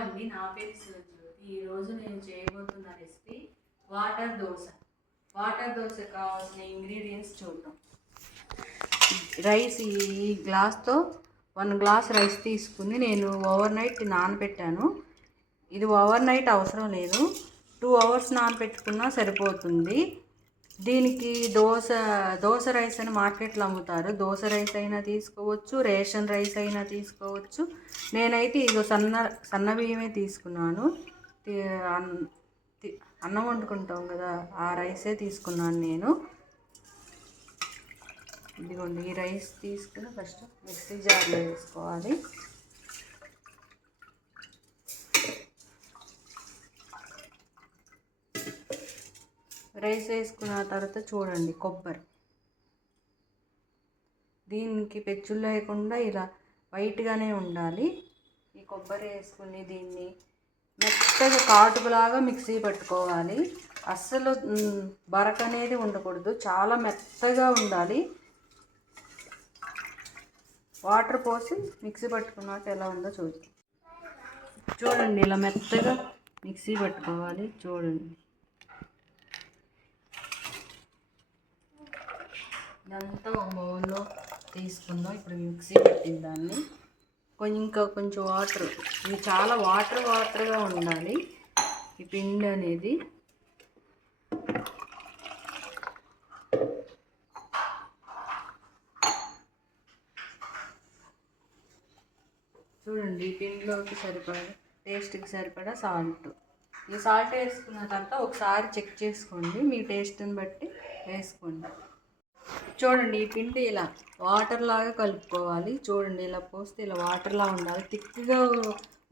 అండి, నా పేరు శివజ్యోతి. ఈరోజు నేను చేయబోతున్న రెసిపీ వాటర్ దోశ. వాటర్ దోశకు కావాల్సిన ఇంగ్రీడియంట్స్ చూద్దాం. రైస్ ఈ గ్లాస్తో 1 గ్లాస్ రైస్ తీసుకుని నేను ఓవర్ నైట్ నానబెట్టాను. ఇది ఓవర్ నైట్ అవసరం లేదు, 2 అవర్స్ నానబెట్టుకున్నా సరిపోతుంది. దీనికి దోశ రైస్ అని మార్కెట్లో అమ్ముతారు. దోశ రైస్ అయినా తీసుకోవచ్చు, రేషన్ రైస్ అయినా తీసుకోవచ్చు. నేనైతే ఇది సన్న బియ్యమే తీసుకున్నాను. అన్నం వండుకుంటాం కదా, ఆ రైసే తీసుకున్నాను నేను. ఇదిగోండి, ఈ రైస్ తీసుకుని ఫస్ట్ మిక్సీ జార్లో వేసుకోవాలి. రైస్ వేసుకున్న తర్వాత చూడండి, కొబ్బరి, దీనికి పెచ్చులు లేకుండా ఇలా వైట్గానే ఉండాలి. ఈ కొబ్బరి వేసుకుని దీన్ని మెత్తగా కాటుకులాగా మిక్సీ పట్టుకోవాలి. అస్సలు బరక అనేది ఉండకూడదు, చాలా మెత్తగా ఉండాలి. వాటర్ పోసి మిక్సీ పట్టుకున్నాక ఎలా ఉందో చూడండి, ఇలా మెత్తగా మిక్సీ పట్టుకోవాలి. చూడండి, ఇదంతా ఒక బౌల్లో తీసుకుందాం. ఇప్పుడు మిక్సీ పెట్టిన దాన్ని ఇంకా కొంచెం వాటర్, ఇది చాలా వాటర్గా ఉండాలి ఈ పిండి అనేది. చూడండి, ఈ పిండిలోకి సరిపడా, టేస్ట్కి సరిపడా సాల్ట్. ఈ సాల్ట్ వేసుకున్న తర్వాత ఒకసారి చెక్ చేసుకోండి, మీ టేస్ట్ని బట్టి వేసుకోండి. చూడండి, ఈ పిండి ఇలా వాటర్ లాగా కలుపుకోవాలి. చూడండి, ఇలా పోస్తే ఇలా వాటర్లా ఉండాలి. థిక్గా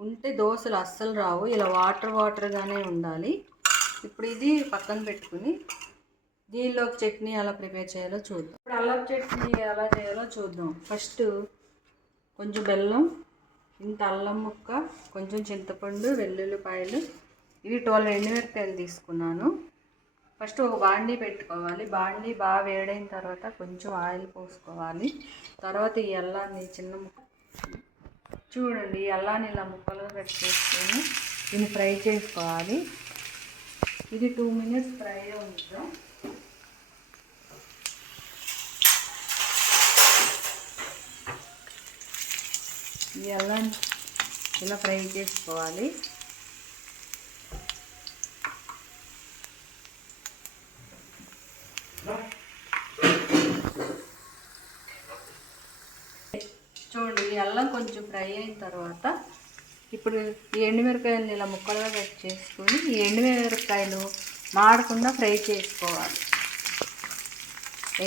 ఉంటే దోశలు అస్సలు రావు, ఇలా వాటర్గానే ఉండాలి. ఇప్పుడు ఇది పక్కన పెట్టుకుని దీనిలోకి చట్నీ ఎలా ప్రిపేర్ చేయాలో చూద్దాం. ఇప్పుడు అల్లం చట్నీ ఎలా చేయాలో చూద్దాం. ఫస్ట్ కొంచెం బెల్లం, ఇంత అల్లం ముక్క, కొంచెం చింతపండు, వెల్లుల్లిపాయలు, ఇవి 12 ఎండుమిరపకాయలు తీసుకున్నాను. ఫస్ట్ ఒక బాండీ పెట్టుకోవాలి. బాండీ బాగా వేడైన తర్వాత కొంచెం ఆయిల్ పోసుకోవాలి. తర్వాత ఈ అల్లాన్ని చూడండి, ఈ అల్లాన్ని ఇలా ముక్కలుగా కట్ చేసుకొని దీన్ని ఫ్రై చేసుకోవాలి. ఇది 2 మినిట్స్ ఫ్రై ఉంచుదాం. ఈ అల్లాన్ని ఇలా ఫ్రై చేసుకోవాలి. చూడండి, ఈ అల్లం కొంచెం ఫ్రై అయిన తర్వాత ఇప్పుడు ఈ ఎండుమిరపకాయలను ఇలా ముక్కలుగా కట్ చేసుకొని ఈ ఎండుమిరపకాయలు మాడకుండా ఫ్రై చేసుకోవాలి.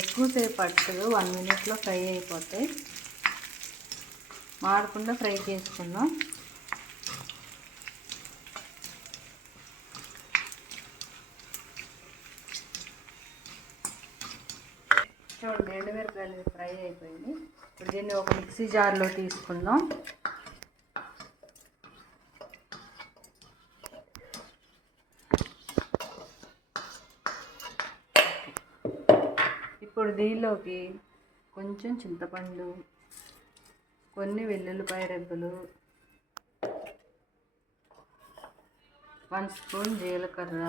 ఎక్కువసేపు పట్టదు, 1 మినిట్లో ఫ్రై అయిపోతాయి. మాడకుండా ఫ్రై చేసుకుందాం. చూడండి, ఎండుమిరపకాయలు ఫ్రై అయిపోయింది. ఇప్పుడు దీన్ని ఒక మిక్సీ జార్లో తీసుకుందాం. ఇప్పుడు దీనిలోకి కొంచెం చింతపండు, కొన్ని వెల్లుల్లిపాయ రెబ్బలు, 1 స్పూన్ జీలకర్ర,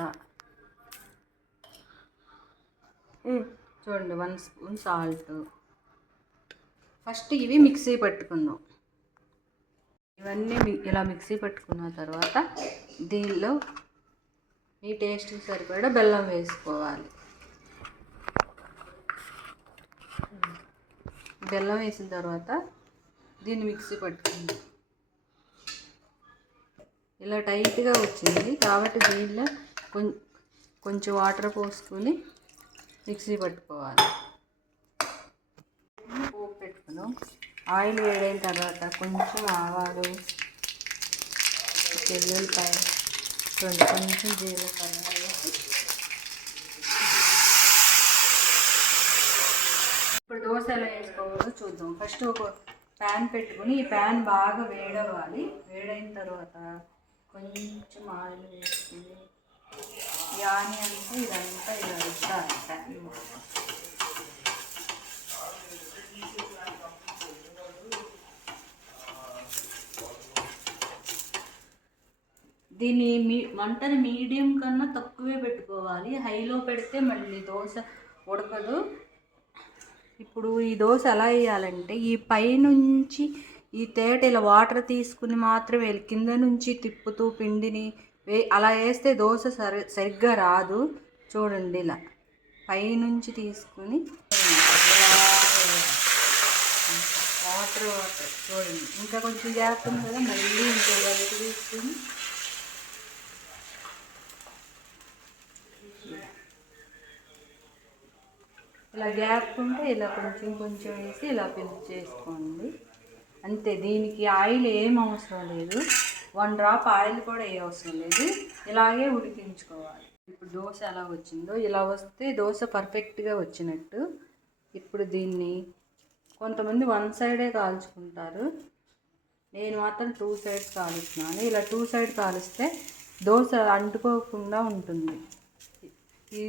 చూడండి 1 స్పూన్ సాల్ట్. ఫస్ట్ ఇవి మిక్సీ పట్టుకుందాం. ఇవన్నీ ఇలా మిక్సీ పట్టుకున్న తర్వాత దీనిలో మీ టేస్ట్కి సరిపడా బెల్లం వేసుకోవాలి. బెల్లం వేసిన తర్వాత దీన్ని మిక్సీ పట్టుకుందాం. ఇలా టైట్గా వచ్చింది కాబట్టి దీనిలో కొంచెం వాటర్ పోసుకొని మిక్సీ పట్టుకోవాలి. పోపు పెట్టుకున్నాం. ఆయిల్ వేడైన తర్వాత కొంచెం ఆవాలు, వెల్లుల్లిపాయ, కొంచెం జీలకర్ర వేసి ఇప్పుడు దోశ ఎలా వేసుకోవాలో చూద్దాం. ఫస్ట్ ఒక ప్యాన్ పెట్టుకుని ఈ ప్యాన్ బాగా వేడవ్వాలి. వేడైన తర్వాత కొంచెం ఆయిల్ వేసుకుని ఈ ఆనియన్స్ ఇదంతా ఇలా రుద్దాలి ప్యాన్. దీన్ని మంటని మీడియం కన్నా తక్కువే పెట్టుకోవాలి. హైలో పెడితే మళ్ళీ దోశ ఉడకదు. ఇప్పుడు ఈ దోశ ఎలా వేయాలంటే ఈ పైనుంచి ఈ తేట ఇలా వాటర్ తీసుకుని మాత్రమే కింద నుంచి తిప్పుతూ పిండిని అలా వేస్తే దోశ సరిగ్గా రాదు. చూడండి ఇలా పైనుంచి తీసుకుని వాటర్ చూడండి. ఇంకా కొంచెం గ్యాప్ ఉంది కదా, మళ్ళీ ఇంకో గరిటె తీసుకుని ఇలా గ్యాప్ ఉంటే ఇలా కొంచెం కొంచెం వేసి ఇలా ఫిల్ చేసుకోండి. అంతే. దీనికి ఆయిల్ ఏం అవసరం లేదు, 1 డ్రాప్ ఆయిల్ కూడా ఏ అవసరం లేదు. ఇలాగే ఉడికించుకోవాలి. ఇప్పుడు దోశ ఎలా వచ్చిందో ఇలా వస్తే దోశ పర్ఫెక్ట్గా వచ్చినట్టు. ఇప్పుడు దీన్ని కొంతమంది 1 సైడే కాల్చుకుంటారు, నేను మాత్రం 2 సైడ్స్ కాలుస్తున్నాను. ఇలా 2 సైడ్ కాలిస్తే దోశ అంటుకోకుండా ఉంటుంది. ఈ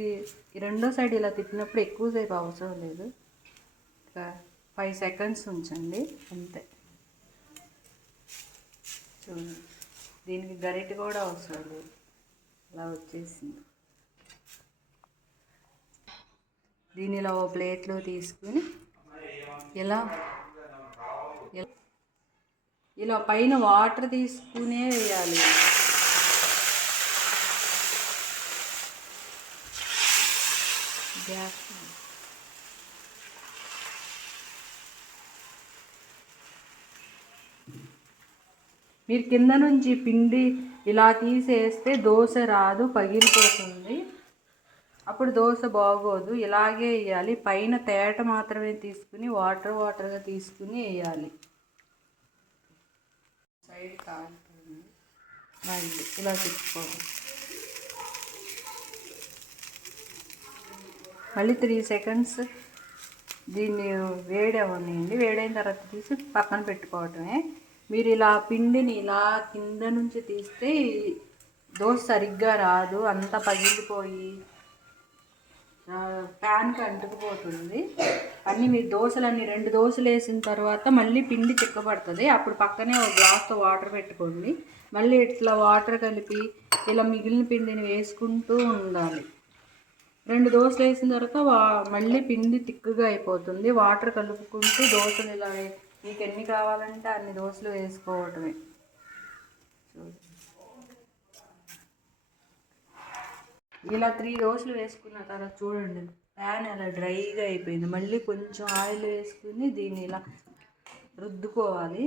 రెండో సైడ్ ఇలా తిప్పినప్పుడు ఎక్కువసేపు అవసరం లేదు, ఒక 5 సెకండ్స్ ఉంచండి అంతే. చూడండి, దీనికి గరిటె కూడా అవసరం లేదు, ఇలా వచ్చేసింది. దీన్ని ఇలా ఓ ప్లేట్లో తీసుకుని ఇలా పైన వాటర్ తీసుకునే వేయాలి. గ్యాస్ మీరు కింద నుంచి పిండి ఇలా తీసేస్తే దోశ రాదు, పగిలిపోతుంది. అప్పుడు దోశ బాగోదు. ఇలాగే వేయాలి. పైన తేట మాత్రమే తీసుకుని వాటర్గా తీసుకుని వేయాలి. సైడ్ కాలుతుంది, మళ్ళీ ఇలా తిప్పుకోవాలి. మళ్ళీ 3 సెకండ్స్ దీన్ని వేడవనియండి. వేడైన తర్వాత తీసి పక్కన పెట్టుకోవటమే. మీరు ఇలా పిండిని ఇలా కింద నుంచి తీస్తే దోశ సరిగ్గా రాదు, అంతా పగిలిపోయి ప్యాన్కి అంటుకుపోతుంది. అన్నీ మీరు దోశలన్నీ 2 దోశలు వేసిన తర్వాత మళ్ళీ పిండి చిక్కబడుతుంది. అప్పుడు పక్కనే ఒక గ్లాస్తో వాటర్ పెట్టుకోండి. మళ్ళీ ఇట్లా వాటర్ కలిపి ఇలా మిగిలిన పిండిని వేసుకుంటూ ఉండాలి. 2 దోశలు వేసిన తర్వాత మళ్ళీ పిండి తిక్కుగా అయిపోతుంది. వాటర్ కలుపుకుంటూ దోశలు ఇలా మీకు ఎన్ని కావాలంటే అన్ని దోశలు వేసుకోవటమే. ఇలా 3 దోశలు వేసుకున్న తర్వాత చూడండి, ప్యాన్ అలా డ్రైగా అయిపోయింది. మళ్ళీ కొంచెం ఆయిల్ వేసుకుని దీన్ని ఇలా రుద్దుకోవాలి.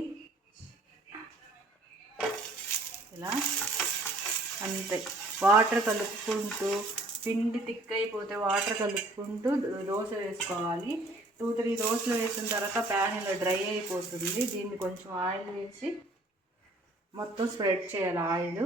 ఇలా అంతే. వాటర్ కలుపుకుంటూ పిండి థిక్ అయిపోతే వాటర్ కలుపుకుంటూ దోశ వేసుకోవాలి. 2-3 దోశలు వేసిన తర్వాత ప్యాన్ ఇలా డ్రై అయిపోతుంది. దీన్ని కొంచెం ఆయిల్ వేసి మొత్తం స్ప్రెడ్ చేయాలి ఆయిల్.